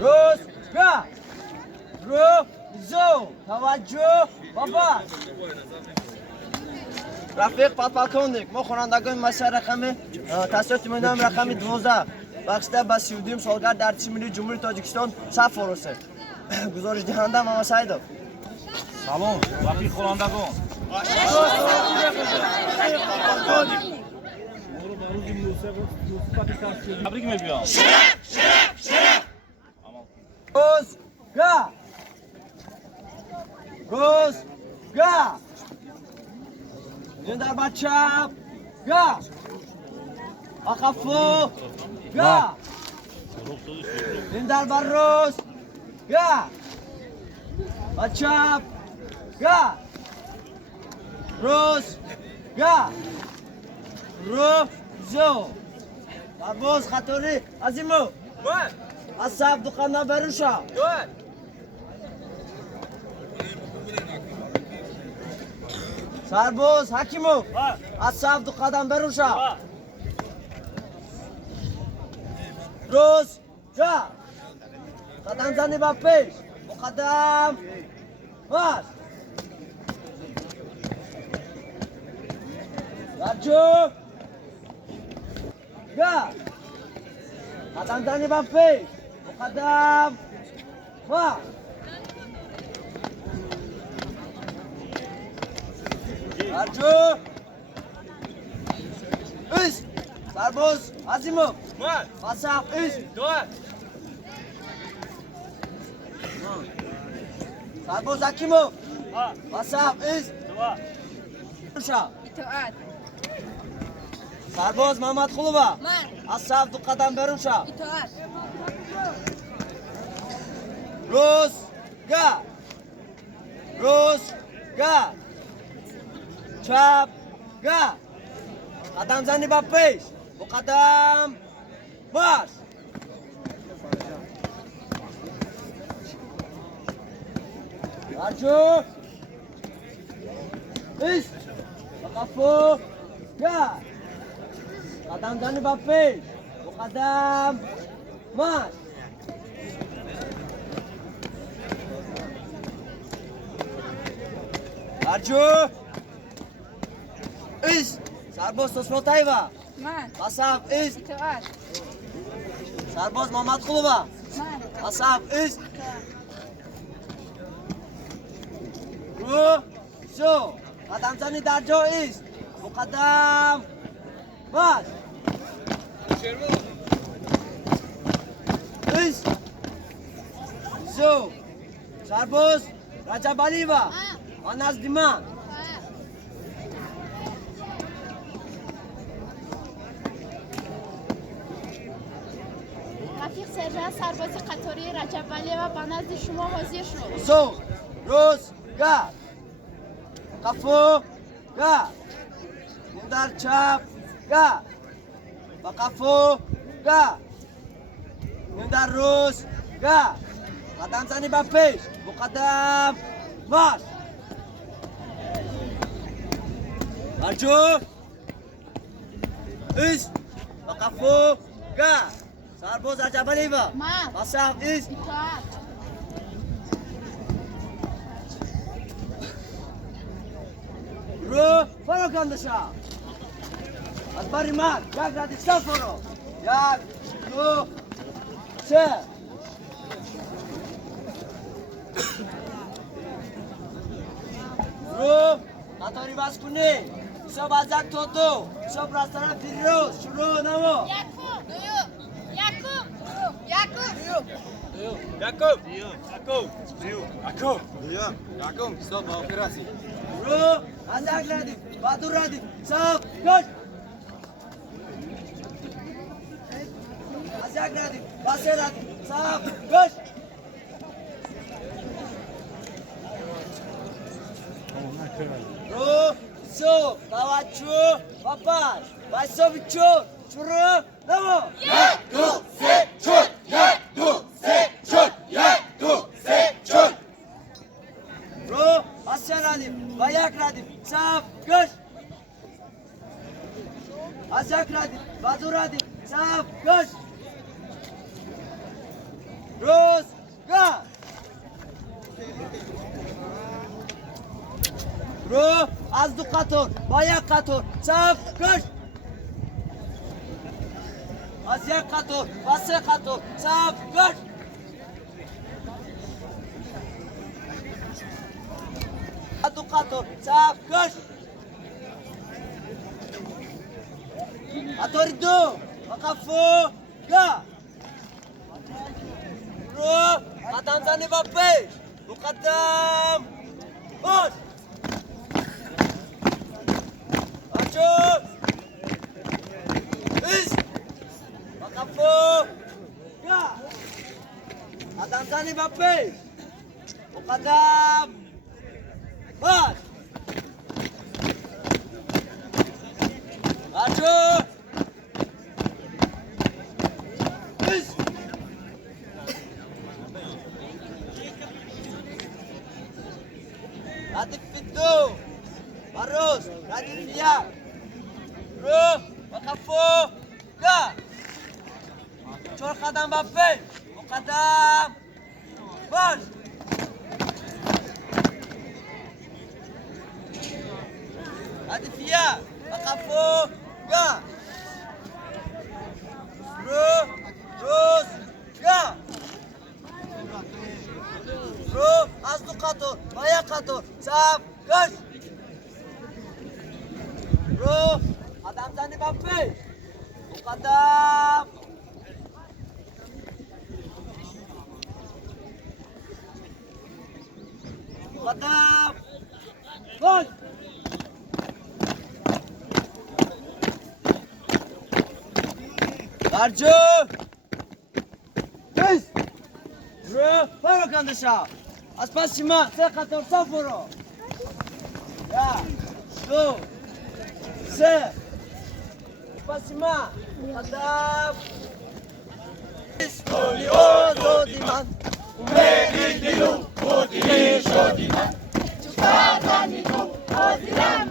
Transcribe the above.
روز گا رو زو توجه بابا رفیق پاتپالکونیک ما خوانندگان مسیر رقم تصویت میدم رقم 12 بخشیده به 32 سالگرد در ارتش ملی جمهوری تاجیکستان صف فروسه گزارش دهنده محمد سعیدов سلام رفیق خوانندگان تبریک میگویم روز گا روز گا این در بچپ گا اخفو گا این در بر روز گا بچپ گا روز گا رو زو برباز خطوری عزیمو از صف دقیقه بروشا سرباز حکیمو از صف دو قدم بروشا روز جا قدم زنی با پیش مقدم باش رجو جا قدم زنی با پیش مقدم باش رجو ایست سرباز عزیمو فسق ایست سرباز حکیمو فسق ایست اطاعت سرباز محمد خلوبا از صف دو قدم برون شا اطاعت روز گا روز گا چپ گا قدم زنی با پیش مقدم باش رجو ایست وقفو گا قدم زنی با پیش مقدم باش رجو ایست سرباز توسماتایوا من قصف ایست اطاعت سرباز محمد خلوبا من قصف ایست رو شو قدم زنی در جا ایست مقدم باش ایست شو سرباز رجب علیوا آن از دیمان رفیق سرجان سرباز قطاری رجب علی و به نزد شما حاضر شد. زو روز گا قفو گا در چپ گا با قفو گا در روز گا قدم زنی با پیش مقدم باش رجو ایست با قفو گا سرباز رجب علیوا من قصف ایست اطاعت رو فرو کندشا از باری مرد یک ردیستا فرو یک دو سه رو قطاری بس کنی صبح از یک تا دو صبح از طرف روز شروع نمو رو از یک ردیف و دو ردیف صاف کش از یک ردیف و سه ردیف صاف کش رو صبح توجه و پس و صبح چون شروع نمو یک دو سه چل یک دو سه چل یک دو سه چل رو از سه ردیف و یک ردیف صف گشت از یک ردیف و دو ردیف صف گشت روزگار رو از دو قطار و یک قطار صف گشت از یک قطار و سه قطار صف گشت دو قطار صف گشت قطار دو وقفو گا رو قدم زنی و پیش مقدم باش بچه ایست وقفو گا قدم زنی و پیش مقدم باش بچه ایست ردیف دو باروس ردیف یک رو وقفو گا چهار قدم و پیش مقدم باش ردیف یک وقفو گا روز گا رو از دو قطار و یک قطار صف گشت رو قدم زنی و پیش مقدم مقدم باش برجو ایست رو پراکنده شو از پس من سه قطار صف برو یک دو سه پس من قدم اسپولیو دی من Meri dilu, odili shodina. Chupata ni tu, ozirame